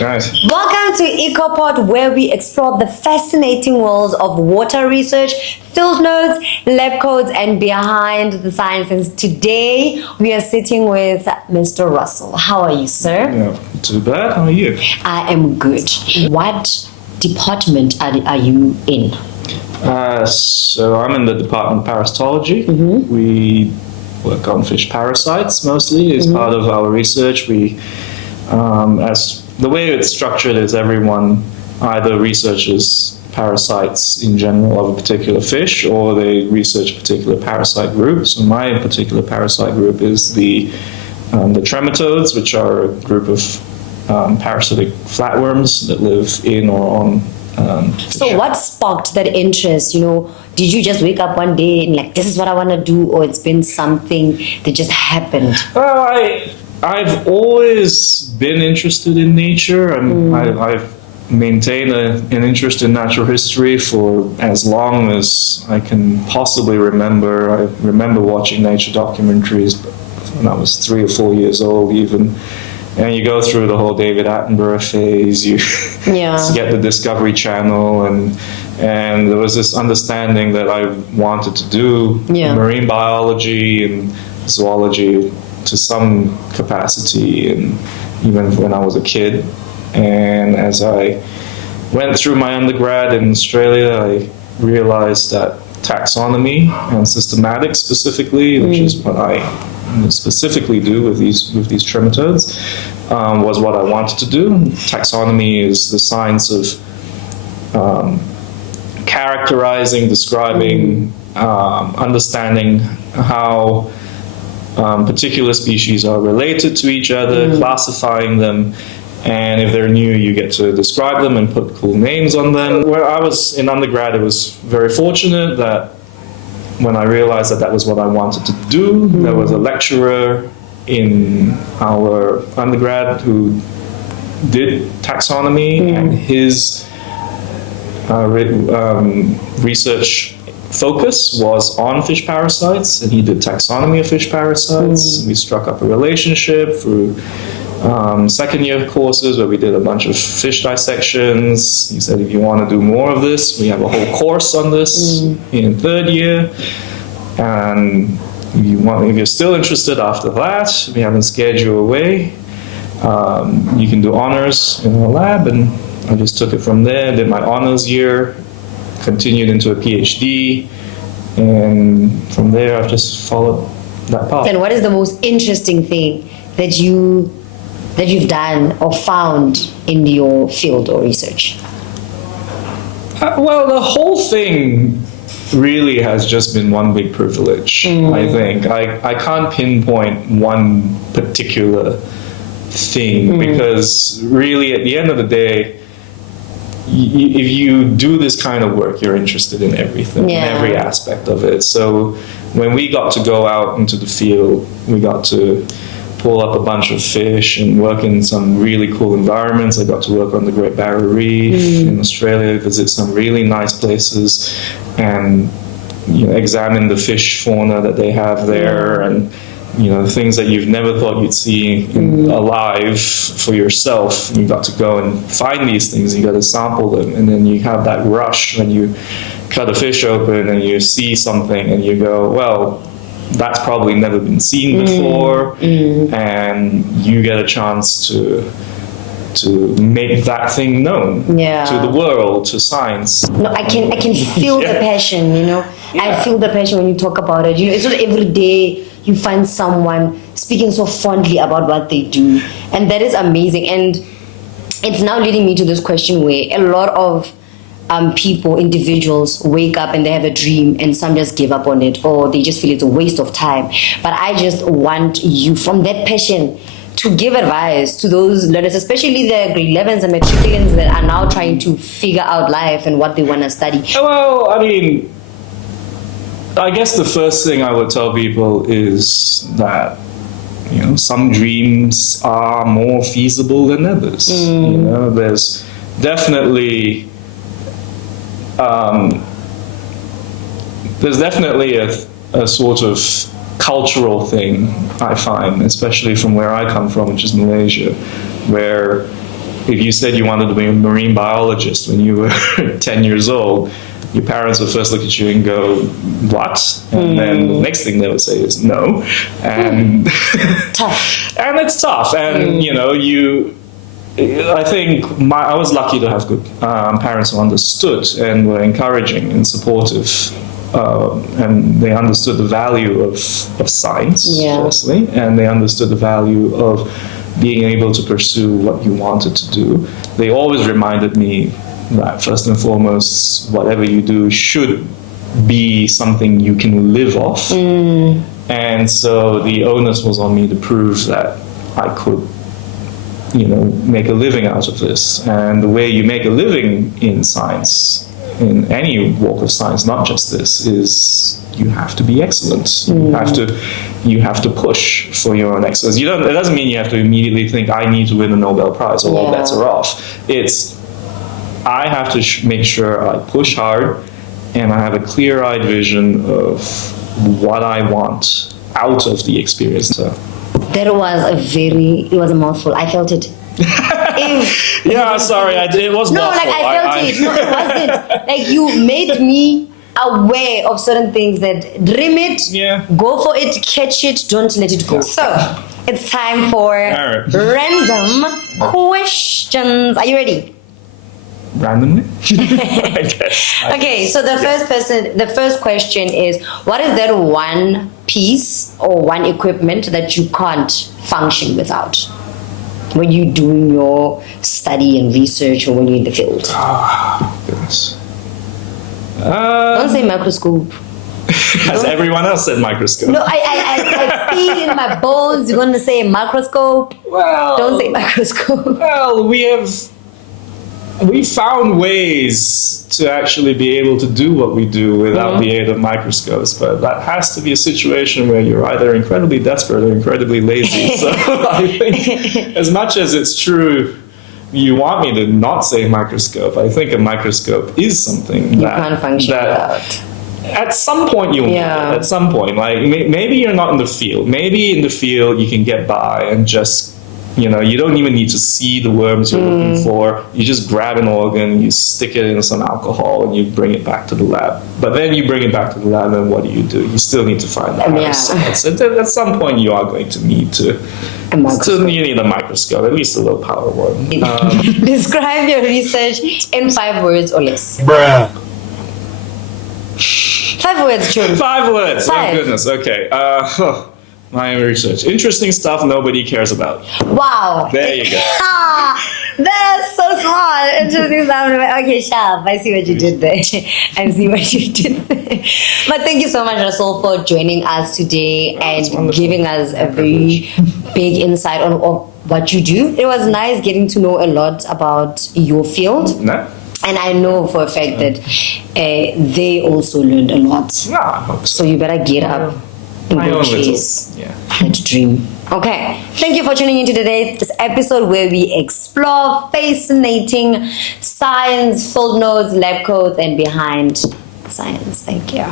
Nice. Welcome to EcoPod, where we explore the fascinating world of water research, field notes, lab coats, and behind the science. And today we are sitting with Mr. Russell. How are you, sir? Yeah, not too bad. How are you? I am good. What department are you in? So I'm in the department of parasitology. We work on fish parasites mostly. As part of our research, we, as the way it's structured is everyone either researches parasites in general of a particular fish, or they research a particular parasite group. So my particular parasite group is the trematodes, which are a group of parasitic flatworms that live in or on fish. So what sparked that interest? Did you just wake up one day and this is what I want to do, or it's been something that just happened? Well, I've always been interested in nature, and I've maintained an interest in natural history for as long as I can possibly remember. I remember watching nature documentaries when I was 3 or 4 years old even. And you go through the whole David Attenborough phase, you get the Discovery Channel, and there was this understanding that I wanted to do marine biology and zoology to some capacity, and even when I was a kid. And as I went through my undergrad in Australia, I realized that taxonomy and systematics specifically, which is what I specifically do with these trematodes, was what I wanted to do. Taxonomy is the science of characterizing, describing, understanding how particular species are related to each other, classifying them, and if they're new, you get to describe them and put cool names on them. Where I was in undergrad, it was very fortunate that when I realized that that was what I wanted to do, there was a lecturer in our undergrad who did taxonomy, and his research focus was on fish parasites, and he did taxonomy of fish parasites. We struck up a relationship through second year courses where we did a bunch of fish dissections. He said, if you want to do more of this, we have a whole course on this in third year. And if you're still interested after that, we haven't scared you away. You can do honors in our lab, and I just took it from there, did my honors year, continued into a PhD, and from there I've just followed that path. And what is the most interesting thing that you've done or found in your field or research? Well, the whole thing really has just been one big privilege, I think. I can't pinpoint one particular thing, because really at the end of the day, if you do this kind of work, you're interested in everything, in every aspect of it. So when we got to go out into the field, we got to pull up a bunch of fish and work in some really cool environments. I got to work on the Great Barrier Reef in Australia, visit some really nice places, and examine the fish fauna that they have there, and things that you've never thought you'd see alive for yourself. You got to go and find these things, you got to sample them, and then you have that rush when you cut a fish open and you see something and you go, well, that's probably never been seen before, and you get a chance to make that thing known to the world, to science. No, I can feel the passion, I feel the passion when you talk about it. It's not every day you find someone speaking so fondly about what they do, and that is amazing. And it's now leading me to this question where a lot of people, individuals, wake up and they have a dream, and some just give up on it, or they just feel it's a waste of time. But I just want you, from that passion, to give advice to those learners, especially the grade 11s and matriculants that are now trying to figure out life and what they want to study. Well, I mean, I guess the first thing I would tell people is that some dreams are more feasible than others. There's definitely a sort of cultural thing, I find, especially from where I come from, which is Malaysia, where if you said you wanted to be a marine biologist when you were 10 years old, your parents would first look at you and go, what? And then the next thing they would say is no. And Tough. and it's tough. And, I think I was lucky to have good parents who understood and were encouraging and supportive. And they understood the value of science, firstly, and they understood the value of being able to pursue what you wanted to do. They always reminded me that first and foremost, whatever you do should be something you can live off. And so the onus was on me to prove that I could, make a living out of this. And the way you make a living in science, in any walk of science, not just this, is you have to be excellent. You have to push for your own excellence. It doesn't mean you have to immediately think, I need to win the Nobel Prize or all bets are off. It's, I have to make sure I push hard and I have a clear-eyed vision of what I want out of the experience. So. That was it was a mouthful. I felt it. Sorry, it was no, mouthful. I felt it. No, it wasn't. Like, you made me aware of certain things that dream it, go for it, catch it, don't let it go. So, it's time for random questions. Are you ready? Randomly? I guess. Okay, so the first question is, what is that one piece or one equipment that you can't function without when you're doing your study and research or when you're in the field? Oh, goodness. Don't say microscope. As everyone else said microscope. No, I feel in my bones you're going to say microscope. Well, don't say microscope. Well, we found ways to actually be able to do what we do without the aid of microscopes, but that has to be a situation where you're either incredibly desperate or incredibly lazy. So I think, as much as it's true, you want me to not say microscope, I think a microscope is something you can't function without. At some point you'll need it. At some point, like maybe you're not in the field. Maybe in the field you can get by and just, you don't even need to see the worms you're looking for. You just grab an organ, you stick it in some alcohol, and you bring it back to the lab. But then you bring it back to the lab, and what do? You still need to find the parasites. At some point, you are going to need to. You need a microscope, at least a low power one. Describe your research in 5 words or less. Bruh. 5 words, June. 5 words. 5. Oh goodness. Okay. My research. Interesting stuff nobody cares about. Wow. There you go. That's so smart. Interesting stuff. Okay, sharp. I see what you did there. But thank you so much, Russell, for joining us today and giving us a very big insight on what you do. It was nice getting to know a lot about your field. No? And I know for a fact that they also learned a lot. No, I hope so. So you better get up. My own little, that dream. Okay, thank you for tuning in to today's episode where we explore fascinating science, field notes, lab coats, and behind science. Thank you.